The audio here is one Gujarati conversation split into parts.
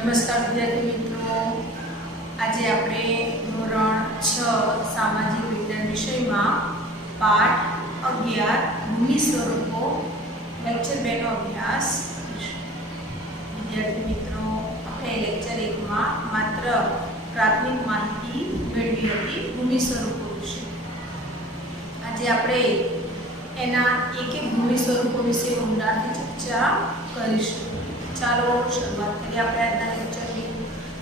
નમસ્કાર વિદ્યાર્થી મિત્રો, આજે આપણે ધોરણ 6 સામાજિક વિજ્ઞાન વિષયમાં પાઠ 11 ભૂમિ સ્વરૂપો લેક્ચર 2 નો અભ્યાસ કરીશું. વિદ્યાર્થી મિત્રો, આપણે લેક્ચર 1 માં માત્ર પ્રાથમિક માહિતી મેળવી હતી ભૂમિ સ્વરૂપો વિશે. આજે આપણે એના એક ભૂમિ સ્વરૂપો વિશે ઊંડાણથી ચર્ચા કરીશું. ચાલો શરૂઆત કરીએ આપણે આજના લેક્ચરની.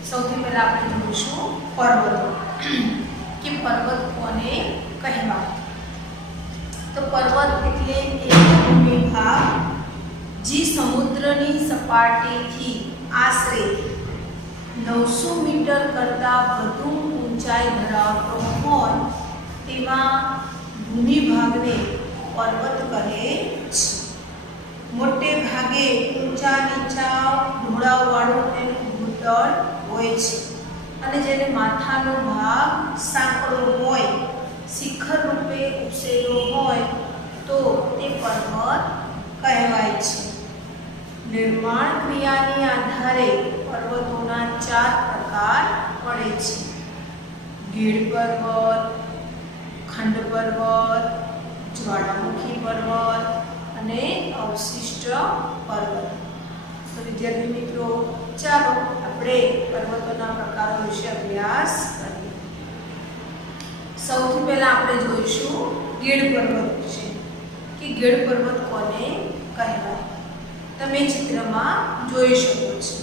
સૌથી પહેલા આપણે જોઈશું પર્વતો કે પર્વત કોને કહેવાય. તો પર્વત એટલે એક ભૂમિ ભાગ જે સમુદ્રની સપાટીથી આશરે 900 મીટર કરતાં વધુ ઊંચાઈ ધરાવતો હોય તેવા ભૂમિ ભાગને પર્વત કહે છે. મોટે ભાગે ઊંચા નીચા ઢોળાવવાળું તેનું ભૂતળ હોય છે અને જેને માથાનો ભાગ સાંકડો હોય, શિખર રૂપે ઉછેરો હોય તો તે પર્વત કહેવાય છે. નિર્માણ ક્રિયાની આધારે પર્વતોના 4 પ્રકાર પડે છે: ગીડ પર્વત, ખંડ પર્વત, જ્વાળામુખી પર્વત અને અવશિષ્ટ પર્વત. તો વિદ્યાર્થી મિત્રો, ચાલો આપણે પર્વતોના પ્રકારો વિશે અભ્યાસ કરીએ. સૌથી પહેલા આપણે જોઈશું ગીડ પર્વત વિશે કે ગીડ પર્વત કોને કહેવાય. તમે ચિત્રમાં જોઈ શકો છો.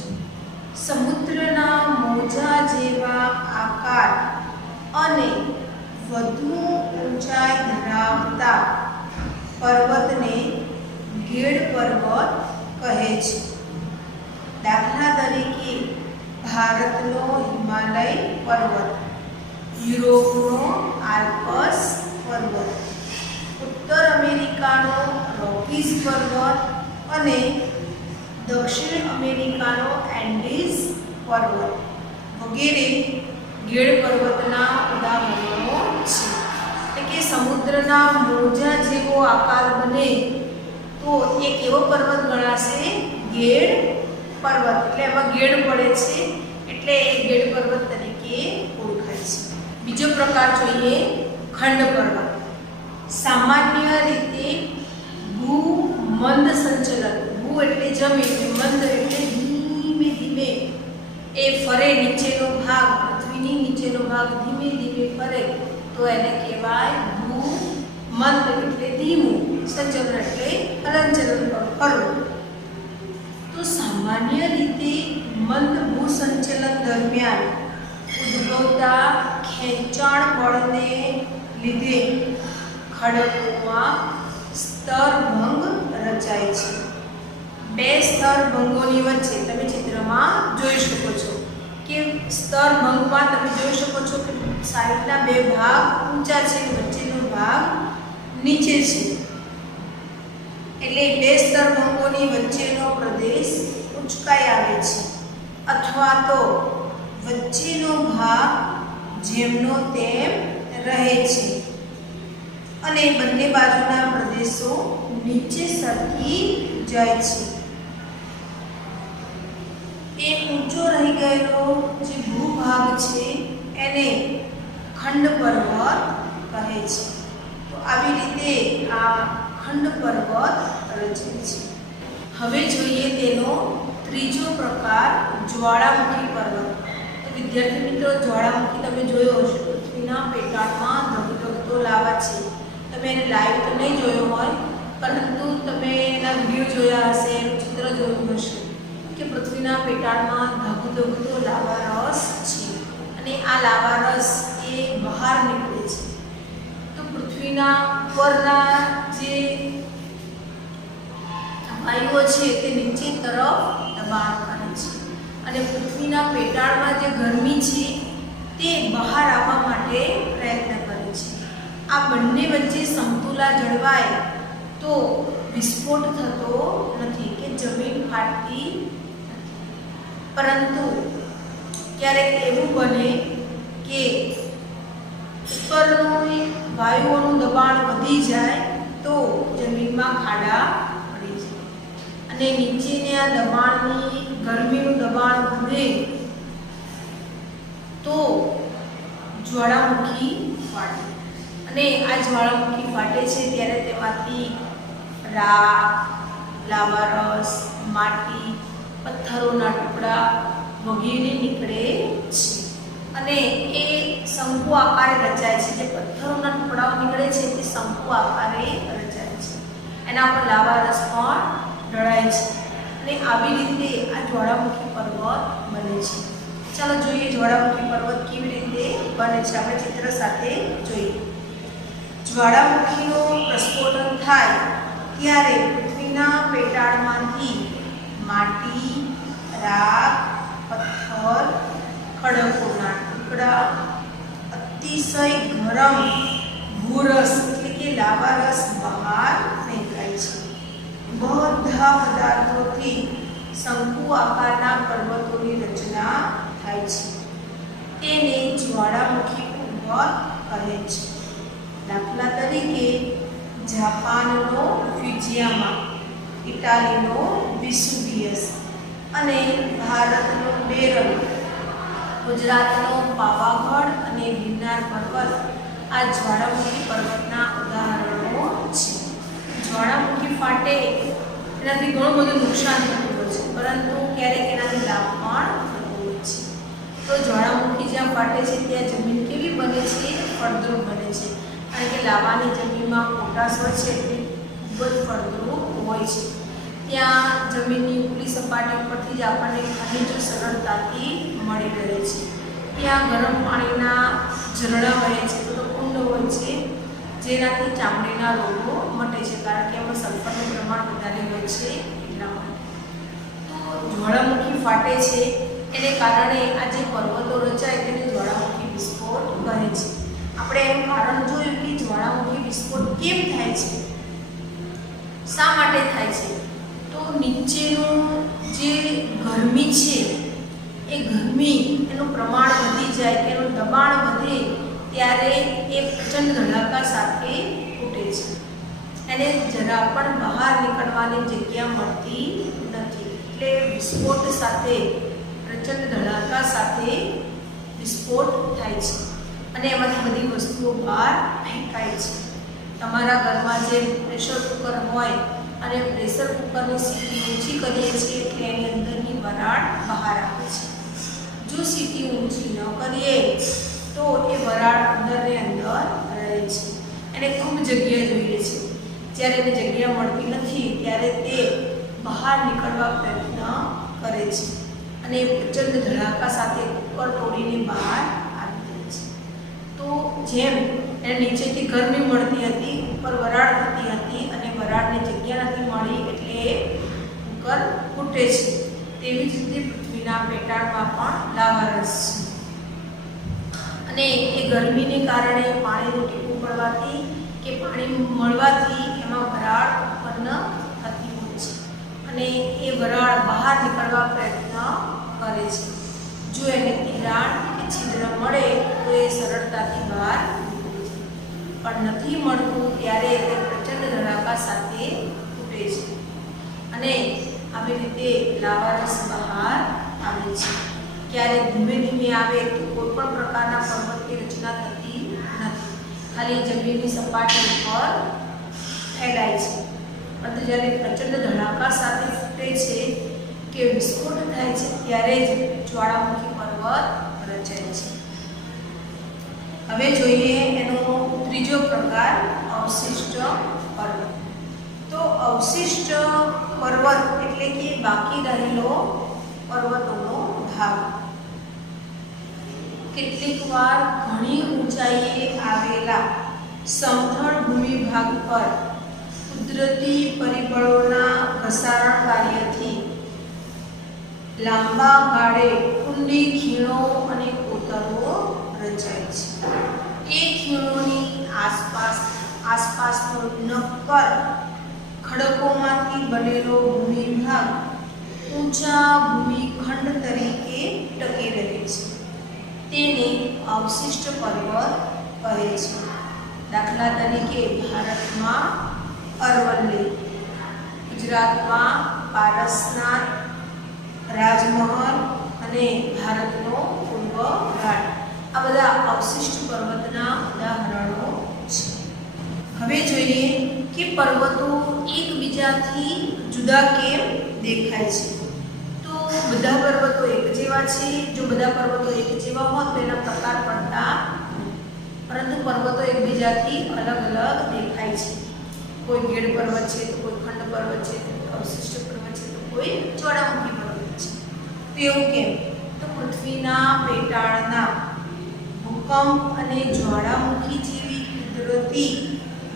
સમુદ્રના મોજા જેવા આકાર અને વધુ ઊંચાઈ ધરાવતા પર્વતને ગીડ પર્વત કહે છે. દાખલા તરીકે ભારતનો હિમાલય પર્વત, યુરોપનો આલ્પ્સ પર્વત, ઉત્તર અમેરિકાનો રોકીઝ પર્વત અને દક્ષિણ અમેરિકાનો એન્ડીઝ પર્વત વગેરે ગીડ પર્વતના ઉદાહરણો છે. એટલે કે સમુદ્રના મોજા જેવો આકાર બને તો એ કેવો પર્વત ગણાશે? ગીડ પર્વત. એટલે એમાં ગીડ પડે છે એટલે એ ગીડ પર્વત તરીકે ઓળખાય છે. બીજો પ્રકાર જોઈએ ખંડ પર્વત. સામાન્ય રીતે ભૂમંદ સંચલન, ભૂ એટલે જમીન, મંદ એટલે ધીમે ધીમે એ ફરે, નીચેનો ભાગ, પૃથ્વીની નીચેનો ભાગ ધીમે ધીમે ફરે તો એને કહેવાય ભૂમંદ એટલે ધીમું, સંચલન એટલે હલનચલન કરવું. તો સામાન્ય રીતે મંદ ભૂસંચલન દરમિયાન ઉદ્ભવતા ખેંચાણ બળને લીધે ખડકોમાં સ્તરભંગ રચાય છે. બે સ્તરભંગોની વચ્ચે તમે ચિત્રમાં જોઈ શકો છો કે સ્તરભંગમાં તમે જોઈ શકો છો કે સાઈડના બે ભાગ ઊંચા છે, વચ્ચેનો ભાગ નીચે છે. એટલે બે સ્તરભંગોની વચ્ચેનો પ્રદેશ ઉંચકાઈ આવે છે અથવા તો વચ્ચેનો ભાગ જેમનો તેમ રહે છે અને બંને બાજુના પ્રદેશો નીચે સરકી જાય છે. એ ઊંચો રહી ગયેલો જે ભૂભાગ છે એને ખંડ પર્વત કહે છે. તો આવી રીતે આ ખંડ પર્વત રચે છે. હવે જોઈએ તેનો ત્રીજો પ્રકાર જ્વાળામુખી પર્વત. તો વિદ્યાર્થી મિત્રો, જ્વાળામુખી તમે જોયો હશે, પૃથ્વીના પેટાળમાં ધગધગતો લાવા છે. તમે એને લાઈવ તો નહીં જોયો હોય પરંતુ તમે એના વિડીયો જોયા હશે, એનું ચિત્ર જોયું હશે કે પૃથ્વીના પેટાળમાં ધગધગતો લાવા રસ છે અને આ લાવા રસ એ બહાર નીકળે છે. તો પૃથ્વીના ઉપરના જે વાયુઓ છે તે નીચે તરફ દબાણ કરે છે અને પૃથ્વીના પેટાળમાં જે ગરમી છે તે બહાર આવવા માટે પ્રયત્ન કરે છે. આ બંને વચ્ચે સમતુલા જળવાય તો વિસ્ફોટ થતો નથી કે જમીન ફાટતી નથી. પરંતુ ક્યારેક એવું બને કે ઉપરનું વાયુઓનું દબાણ વધી જાય તો જમીનમાં ખાડા પડી જાય અને નીચેના દબાણની ગરમીનું દબાણ વધે અને આ જ્વાળામુખી ફાટે છે ત્યારે તેમાંથી રાખ, લાવારસ, માટી, પથ્થરોના ટુકડા વગેરે નીકળે છે અને એ શંકુ આકારે રચાય છે. જે પથ્થરોના ટુકડાઓ નીકળે છે તે શંકુ આકારે રચાય છે. એના પર લાવારસ પણ ઢળાય છે અને આવી રીતે આ જ્વાળામુખી પર્વત બને છે. ચાલો જોઈએ જ્વાળામુખી પર્વત કેવી રીતે બને છે. આપણે ચિત્ર સાથે જોઈએ. જ્વાળામુખીનો પ્રસ્ફોટન થાય ત્યારે પૃથ્વીના પેટાળમાંથી માટી, રાખ, પથ્થર, ખડકોના ટુકડા, અતિશય ગરમ ભૂરસ એટલે કે લાવારસ બહાર નીકળાય છે. બધા પદાર્થોથી શંકુ આકારના પર્વતોની રચના થાય છે. તેને જ્વાળામુખી પર્વત કહે છે. દાખલા તરીકે જાપાનનો ફ્યુજીયામા, ઇટાલીનો વેસુવિયસ અને ભારતનો બેરલ, ગુજરાતનો પાવાગઢ અને ગિરનાર પર્વત આ જ્વાળામુખી પર્વતના ઉદાહરણો છે. જ્વાળામુખી ફાટે એનાથી ઘણું બધું નુકસાન થતું હોય છે, પરંતુ ક્યારેક એનાથી લાભ પણ થતો હોય છે. તો જ્વાળામુખી જ્યાં ફાટે છે ત્યાં જમીન કેવી બને છે? ફળદ્રુપ બને છે. કારણ કે લાવાની જમીનમાં પોટાશ હોય છે તે ખૂબ જ ફળદ્રુપ હોય છે. ત્યાં જમીનની ઉપલી સપાટી ઉપરથી જ આપણને ખનિજો સરળતાથી મળી રહે છે. ત્યાં ગરમ પાણીના ઝરણા વહે છે, તો કુંડ હોય છે જેનાથી ચામડીના રોગો મટે છે, કારણ કે એમાં સલ્ફરનું પ્રમાણ વધારે હોય છે એટલા માટે. તો જ્વાળામુખી ફાટે છે એને કારણે આ જે પર્વતો રચાય તેને જ્વાળામુખી વિસ્ફોટ કહે છે. આપણે એનું કારણ જોયું કે જ્વાળામુખી વિસ્ફોટ કેમ થાય છે, શા માટે થાય છે. તો નીચેનું જે ગરમી છે એ ગરમી એનું પ્રમાણ વધી જાય કે એનું દબાણ વધે ત્યારે એ પ્રચંડ ધડાકા સાથે ફૂટે છે. એને જરા પણ બહાર નીકળવાની જગ્યા મળતી નથી. એટલે વિસ્ફોટ સાથે પ્રચંડ ધડાકા સાથે વિસ્ફોટ થાય છે અને એમાંથી બધી વસ્તુઓ બહાર ફેંકાય છે. તમારા ઘરમાં જે પ્રેશર કુકર હોય અને પ્રેશર કુકરની સીટી ઊંચી કરીએ છીએ એટલે એની અંદરની વરાળ બહાર આવે છે. જો સીટી ઊંચી ન કરીએ તો એ વરાળ અંદરને અંદર રહે છે. એને ખૂબ જગ્યા જોઈએ છે. જ્યારે એને જગ્યા મળતી નથી ત્યારે તે બહાર નીકળવા પ્રયત્ન કરે છે અને પ્રચંડ ધડાકા સાથે કુકર તોડીને બહાર આવી જાય છે. તો જેમ એને નીચેથી ગરમી મળતી હતી, ઉપર વરાળ થતી હતી અને વરાળને જગ્યા નથી મળી એટલે કુકર ફૂટે છે, તેવી જ રીતે પૃથ્વીના પેટાળમાં પણ લાવારસ છે અને એ ગરમીને કારણે પાણીનું ટીપું પડવાથી કે પાણી મળવાથી એમાં વરાળ ઉત્પન્ન થતી હોય છે અને એ વરાળ બહાર નીકળવા પ્રયત્ન કરે છે. જો એને તિરાડ કે છિદ્ર મળે તો એ સરળતાથી બહાર નીકળે છે, પણ નથી મળતું ત્યારે તે પ્રચંડ ધડાકા સાથે ફૂટે છે અને આવી રીતે લાવારસ બહાર આવે છે. ક્યારે ધીમે ધીમે આવે તો કોઈ પણ પ્રકારના પર્વતની રચના થતી નથી, ખાલી જમીનની સપાટી પર ફેલાય છે. પરંતુ જ્યારે પ્રચંડ ધડાકા સાથે ફૂટે છે કે વિસ્ફોટ થાય છે ત્યારે જ જ્વાળામુખી પર્વત રચાય છે. હવે જોઈએ એનો ત્રીજો પ્રકાર, અવશિષ્ટ પર્વત. તો અવશિષ્ટ પર્વત એટલે કે બાકી રહેલો પર્વતોનો ભાગ. કેટલીક વાર ઘણી ઊંચાઈએ આવેલા સમથળ ભૂમિભાગ પર કુદરતી પરિબળોના ઘસારણ કાર્યથી લાંબા ગાળે ઊંડી ખીણો અને કોતરો રચાય છે. એ ખીણોની આસપાસનો નક્કર ખડકોમાંથી બનેલો ભૂમિભાગ ઊંચા ભૂમિખંડ તરીકે ટકી રહે છે. તેને અવશિષ્ટ પર્વત કહે છે. દાખલા તરીકે ભારતમાં અરવલ્લી, ગુજરાતમાં પારસનાથ, રાજમહલ અને ભારતનો પૂર્વ ઘાટ આ બધા અવશિષ્ટ પર્વતના ઉદાહરણો છે. હવે જોઈએ કે પર્વતો એકબીજાથી જુદા કેમ દેખાય છે. તો બધા પર્વતો એક જેવા છે. જો બધા પર્વતો એક જેવા હોત તો એના પ્રકાર પડતા, પરંતુ પર્વતો એકબીજાથી અલગ અલગ દેખાય છે. કોઈ ગેડ પર્વત છે તો કોઈ ખંડ પર્વત છે, તો અવશિષ્ટ પર્વત છે તો કોઈ જ્વાળામુખી પર્વત છે. તો એવું કેમ? તો પૃથ્વીના પેટાળના ભૂકંપ અને જ્વાળામુખી જેવી કુદરતી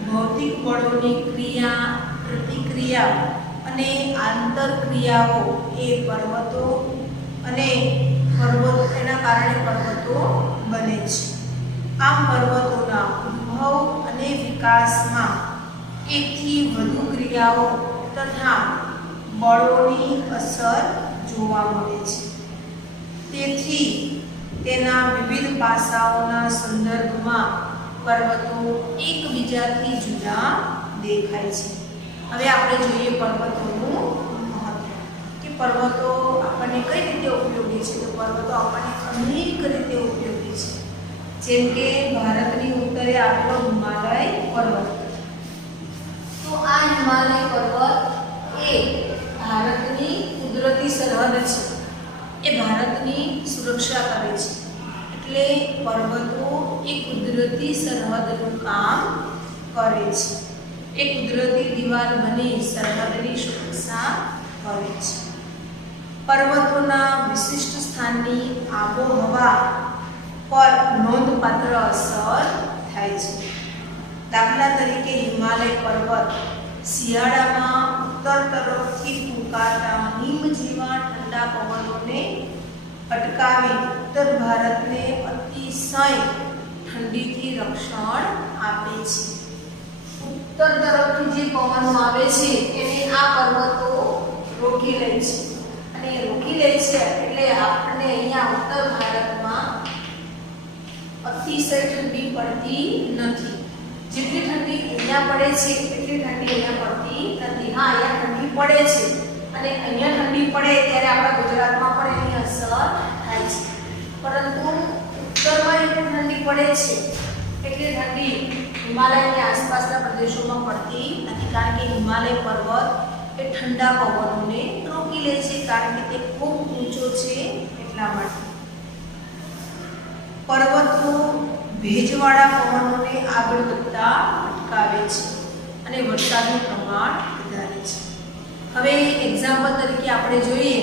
ભૌતિક બળોની ક્રિયા, પ્રતિક્રિયા અને આંતરક્રિયાઓ એ પર્વતો અને એના કારણે પર્વતો બને છે. આમ પર્વતોના ઉદ્ભવ અને વિકાસમાં એકથી વધુ ક્રિયાઓ તથા બળોની અસર જોવા મળે છે. તેથી તેના વિવિધ પાસાઓના સંદર્ભમાં પર્વતો એકબીજાથી જુદા દેખાય છે. હવે આપણે જોઈએ પર્વતોનું મહત્વ, કે પર્વતો આપણને કઈ રીતે ઉપયોગી છે. તો પર્વતો આપણને અનેક રીતે ઉપયોગી છે. જેમ કે ભારતની ઉત્તરે આવેલો હિમાલય પર્વત. તો આ હિમાલય પર્વત એ ભારતની કુદરતી સરહદ છે. એ ભારતની સુરક્ષા કરે છે. એટલે પર્વતો એ કુદરતી સરહદનું કામ કરે છે. એ કુદરતી દિવાલ બની સરહદની સુરક્ષા કરે છે. પર્વતોના વિશિષ્ટ સ્થાનની આબોહવા પર નોંધપાત્ર અસર થાય છે. દાખલા તરીકે હિમાલય પર્વત શિયાળામાં ઉત્તર તરફથી ફૂંકાતા હિમ જેવા ઠંડા પવનોને અટકાવી ઉત્તર ભારતને અતિશય ઠંડીથી રક્ષણ આપે છે. ઉત્તર તરફથી જે પવનો આવે છે એને આ પર્વતો રોકી લે છે, અને રોકી લે છે એટલે આપણને અહીંયા ઉત્તર ભારતમાં અતિશય ઠંડી પડતી નથી. જેટલી ઠંડી અહીંયા પડે છે એટલી ઠંડી અહીંયા પડતી નથી. હા, અહીંયા ઠંડી પડે છે, અને અહીંયા ઠંડી પડે ત્યારે આપણા ગુજરાતમાં પણ એની અસર થાય છે. પરંતુ ઉત્તરમાં એટલી ઠંડી પડે છે એટલી ઠંડી હિમાલયની આસપાસના પ્રદેશોમાં પડતી નથી, કારણ કે હિમાલય પર્વત એ ઠંડા પવનોને રોકી લે છે, કારણ કે તે ખૂબ ઊંચો છે એટલા માટે. પર્વતો ભેજવાળા પવનોને આગળ વધતા અટકાવે છે અને વરસાદનું પ્રમાણ વધારે છે. હવે એક્ઝામ્પલ તરીકે આપણે જોઈએ,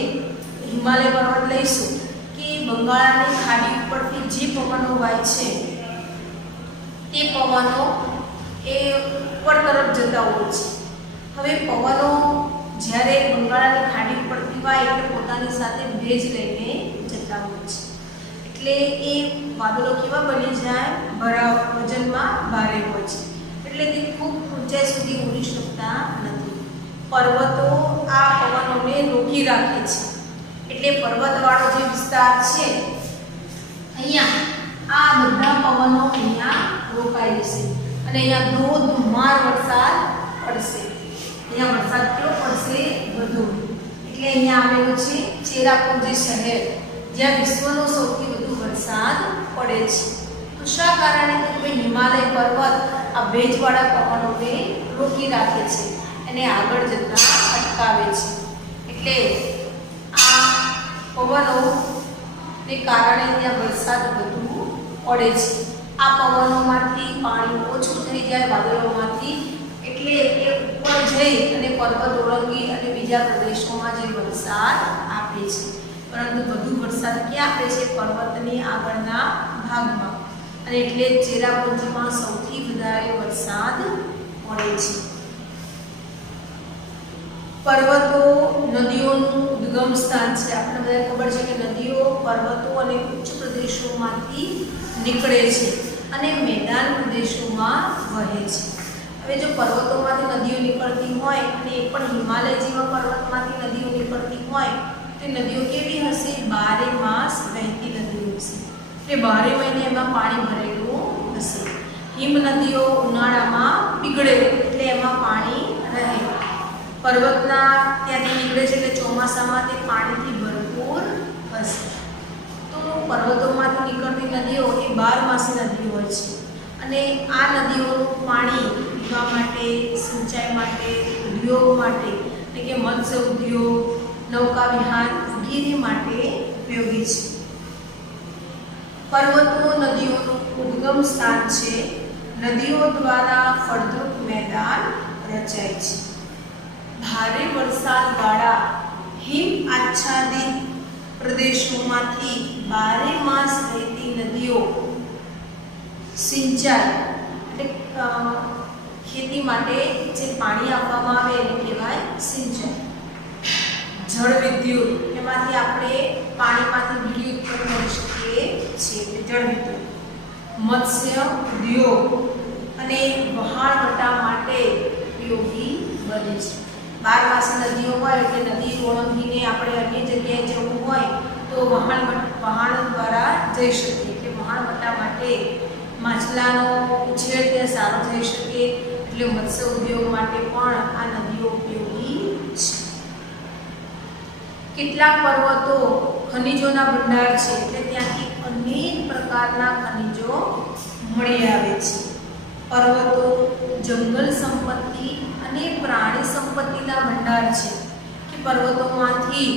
હિમાલય પર્વત લઈશું કે બંગાળની ખાડી ઉપરથી જે પવનો વાય છે તે પવનો એ ઉપર તરફ જતા હોય છે. હવે પવનો જ્યારે બંગાળની ખાડી ઉપરથી વાય એટલે પોતાની સાથે ભેજ લઈને જતા હોય છે. એટલે એ વાદળો કેવા બની જાય? વજનમાં ભારે હોય છે, એટલે તે ખૂબ ઊંચાઈ સુધી ઉડી શકતા નથી. પર્વતો આ પવનોને રોકી રાખે છે. એટલે પર્વતવાળો જે વિસ્તાર છે અહીંયા આ બધા પવનો અહીંયા રોકાઈ જશે અને અહીંયા ધોધમાર વરસાદ પડશે. અહીંયા વરસાદ કેવો પડશે? વધુ. એટલે અહીંયા આવેલું છે ચેરાપુંજી શહેર, જ્યાં વિશ્વનો સૌથી વધુ વરસાદ પડે છે. તો શા કારણે? કે હિમાલય પર્વત આ ભેજવાળા પવનોને રોકી રાખે છે અને આગળ જતા અટકાવે છે. એટલે આ પવનોને કારણે ત્યાં વરસાદ વધુ પડે છે. આ પવનોમાંથી પાણી ઓછું થઈ જાય વાદળોમાંથી, એટલે એ ઉપર જઈ અને પર્વત ઓળંગી અને બીજા પ્રદેશોમાં જે વરસાદ આપે છે. પરંતુ વધુ વરસાદ ક્યાં આપે છે? પર્વતની આગળના ભાગમાં, અને એટલે ચેરાપુંજીમાં સૌથી વધારે વરસાદ પડે છે. પર્વતો નદીઓનું ઉદ્ગમ સ્થાન છે. આપણે બધાને ખબર છે કે નદીઓ પર્વતો અને ઉચ્ચ પ્રદેશોમાંથી નીકળે છે અને મેદાન પ્રદેશોમાં વહે છે. હવે જો પર્વતોમાંથી નદીઓ નીકળતી હોય અને એ પણ હિમાલય જેવા પર્વતમાંથી નદીઓ નીકળતી હોય તો નદીઓ કેવી હશે? 12 માસ વહેતી નદીઓ હશે. એટલે 12 મહિને એમાં પાણી ભરેલું હશે. હિમ નદીઓ ઉનાળામાં પીગળે એટલે એમાં પાણી રહે. પર્વતના ત્યાંથી નીકળે છે એટલે ચોમાસામાં તે પાણીથી ભરપૂર હશે. તો પર્વતોમાંથી નીકળતી નદીઓ એ 12 માસી નદીઓ હોય છે, અને આ નદીઓનું પાણી પીવા માટે, સિંચાઈ માટે, ઉદ્યોગ માટે એટલે કે મત્સ્ય ઉદ્યોગ, નૌકા વિહાર વગેરે માટે ઉપયોગી છે. પર્વતો નદીઓનું ઉદ્ગમ સ્થાન છે. નદીઓ દ્વારા ફળદ્રુપ મેદાન રચાય છે. ભારે વરસાદવાળા હિમ આચ્છાદિત પ્રદેશોમાંથી બારે માસ વહેતી નદીઓ સિંચાઈ એટલે ખેતી માટે જે પાણી આપવામાં આવે એને કહેવાય સિંચાઈ. જળ વિદ્યુત એમાંથી આપણે પાણીમાંથી વીજળી ઉત્પન્ન કરી શકીએ છીએ એટલે જળ વિદ્યુત. મત્સ્ય ઉદ્યોગ અને વહાણવટા માટે ઉપયોગી બને છે. બારમાસી નદીઓ હોય એટલે નદી ઓળંગીને આપણે અન્ય જગ્યાએ જવું હોય તો વહાણ દ્વારા જઈ શકીએ કે વહાણવટા માટે માછલાનો ઉછેર ત્યાં સારો થઈ શકે એટલે મત્સ્ય ઉદ્યોગ માટે પણ આ નદીઓ ઉપયોગી છે. કેટલાક પર્વતો ખનિજોના ભંડાર છે એટલે ત્યાંથી અનેક પ્રકારના ખનિજો મળી આવે છે. પર્વતો જંગલ સંપત્તિ અને પ્રાણી સંપત્તિના ભંડાર છે કે પર્વતોમાંથી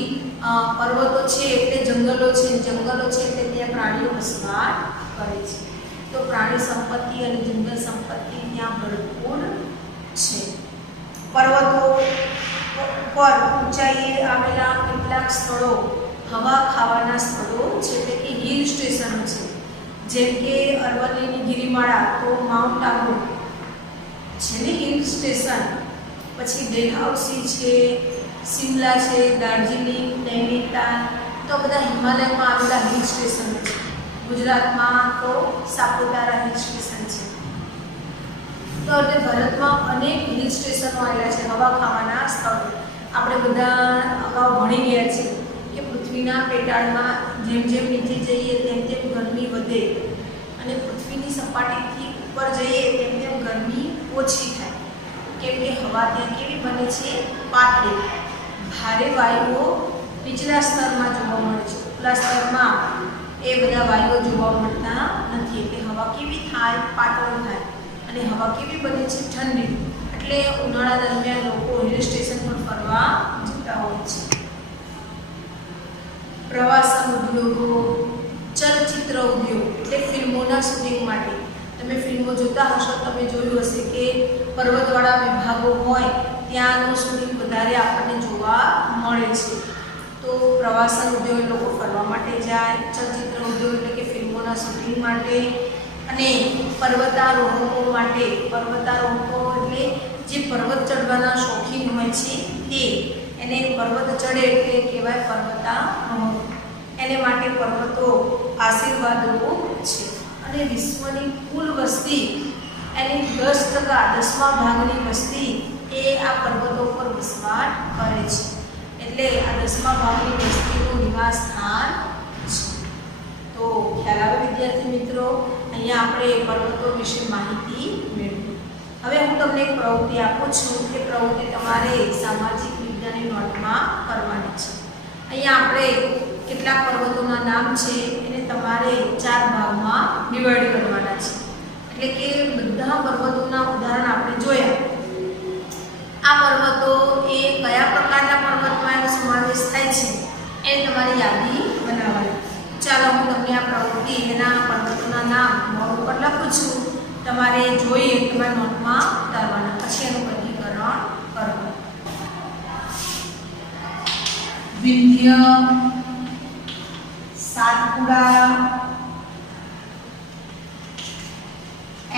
પર્વતો છે એટલે જંગલો છે, જંગલો છે એટલે ત્યાં પ્રાણીઓ વસવાટ કરે છે. તો પ્રાણી સંપત્તિ અને જંગલ સંપત્તિ ત્યાં ભરપૂર છે. પર્વતો પર ઊંચાઈએ આવેલા કેટલાક સ્થળો હવા ખાવાના સ્થળો છે એટલે કે હિલ સ્ટેશનો છે. જેમ કે અરવલ્લીની ગિરિમાળા તો માઉન્ટ આબુ છે ને હિલ સ્ટેશન. પછી ડેલહાઉસી છે, શિમલા છે, દાર્જિલિંગ, નૈનીતાલ તો બધા હિમાલયમાં આવેલા હિલ સ્ટેશનો છે. ગુજરાતમાં તો સાપુતારા હિલ સ્ટેશન છે. તો એટલે ભારતમાં અનેક હિલ સ્ટેશનો આવેલા છે હવા ખાવાના સ્થળો. આપણે બધા અગાઉ ભણી ગયા છીએ કે પૃથ્વીના પેટાળમાં જેમ જેમ નીચે જઈએ તેમ તેમ ગરમી વધે અને પૃથ્વીની સપાટીથી ઉપર જઈએ તેમ તેમ ગરમી ઓછી થાય. કેમ કે હવા ત્યાં કેવી બને છે? પાતળી. ભારે વાયુઓ નીચલા સ્તરમાં જોવા મળે છે. ઉપલા સ્તરમાં એ બધા વાયુઓ જોવા મળતા નથી એટલે હવા કેવી થાય? પાતળી થાય. અને હવા કેવી બને છે? ઠંડી. એટલે ઉનાળા દરમિયાન લોકો હિલ સ્ટેશન પર ફરવા જતા હોય છે. પ્રવાસન ઉદ્યોગો, ચલચિત્ર ઉદ્યોગ એટલે ફિલ્મોના શૂટિંગ માટે. તમે ફિલ્મો જોતા હશો, તમે જોયું હશે કે પર્વતવાળા વિભાગો હોય ત્યાંનું શૂટિંગ વધારે આપણને જોવા મળે છે. તો પ્રવાસન ઉદ્યોગ લોકો ફરવા માટે જાય, ચલચિત્ર ઉદ્યોગ એટલે કે ફિલ્મોના શૂટિંગ માટે અને પર્વતારોહકો માટે. પર્વતારોહકો એટલે જે પર્વત ચડવાના શોખીન હોય છે તે એને પર્વત ચડે એટલે કહેવાય પર્વતારોહક. એને માટે પર્વતો આશીર્વાદરૂપ છે. અને વિશ્વની કુલ વસ્તી એની 10%, 10મા ભાગની વસ્તી એ આ પર્વતો પર વસવાટ કરે છે. એટલે આ 10મા ભાગની વસ્તીનું નિવાસ સ્થાન છે. તો ખ્યાલ આવે વિદ્યાર્થી મિત્રો? અહીંયા આપણે પર્વતો વિશે માહિતી મેળવી. હવે હું તમને એક પ્રવૃત્તિ આપું છું. એ પ્રવૃત્તિ તમારે સામાજિક વિજ્ઞાનની નોટમાં કરવાની છે. અહીંયા આપણે કેટલાક પર્વતોના નામ છે એને તમારે 4 ભાગમાં ડિવાઈડ કરવાના છે. એટલે કે બધા પર્વતોના ઉદાહરણ આપણે જોયા. આ પર્વતો એ કયા પ્રકારના પર્વતમાં એનો સમાવેશ થાય છે એ તમારી યાદી બનાવવાની. ચાલો હું તમને આ પ્રવૃત્તિ એના પર્વતોના નામ બોર્ડ ઉપર લખું છું. તમારે જોઈએ તમારી નોટમાં ઉતારવાના. પછી એનું વર્ગીકરણ કરવાનું. વિંધ્ય, સાતપુડા,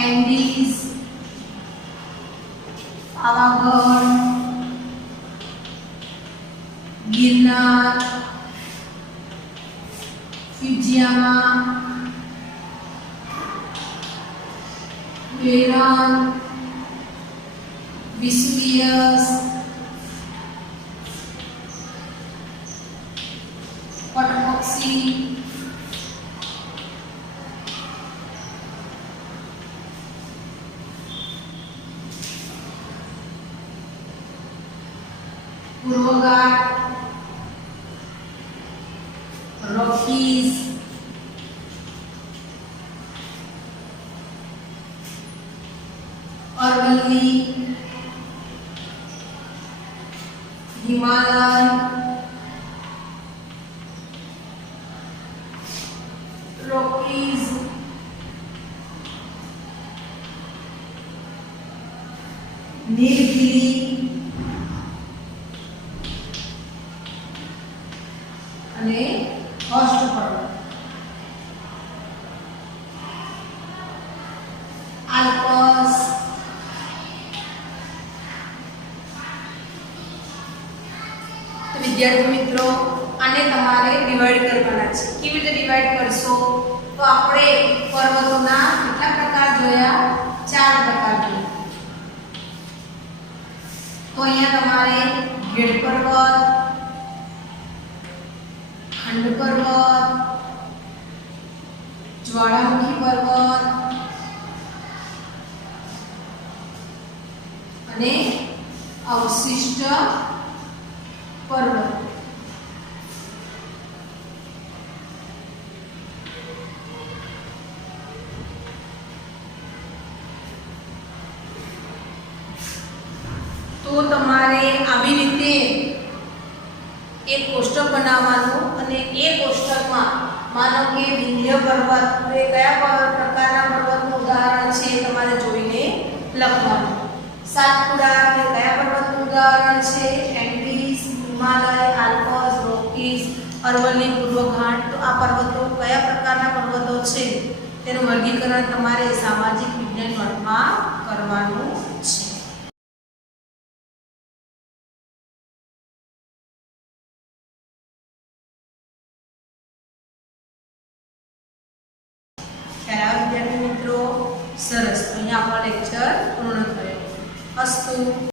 એન્ડીઝ, પાવાગઢ, ગિરનાર, ફિજીયામા, વેરાન, વિસુવિયસ, પટમોક્સી, પૂર્વઘાટ, રોકીઝ, અરવલ્લી, અરવલ્લી, હિમાલય, રોકીઝ, નીલગિરી અને હોસ્ટ પર્વત. આલ્પ્સ, તો વિદ્યાર્થી મિત્રો આને તમારે ડિવાઈડ કરવાના છે. કેવી રીતે ડિવાઈડ કરશો? તો આપણે પર્વતોના કેટલા પ્રકાર જોયા? 4 પ્રકાર જોયા. તો અહીંયા તમારે ગેડ પર્વત, ખંડ પર્વત, જ્વાળામુખી પર્વત અને અવશિષ્ટ પર્વત. તો તમારે આવી રીતે એક કોષ્ટક બનાવવાનું અને એ કોષ્ટકમાં માનો કે વિંધ્ય પર્વત તો એ કયા પ્રકારના પર્વતનું ઉદાહરણ છે એ તમારે જોઈને લખવાનું. સાતપુડા એ કયા પર્વતનું ઉદાહરણ છે? એન્ડીઝ, હિમાલય, આલ્પ્સ, રોકીઝ, અરવલ્લી, પૂર્વ ઘાટ. તો આ પર્વતો કયા પ્રકારના પર્વતો છે તેનું વર્ગીકરણ તમારે સામાજિક વિજ્ઞાન વર્ગમાં કરવાનું છે. વિદ્યાર્થી મિત્રો સરસ. અહીંયા આપણો લેક્ચર પૂર્ણ થયો. અસ્તુ.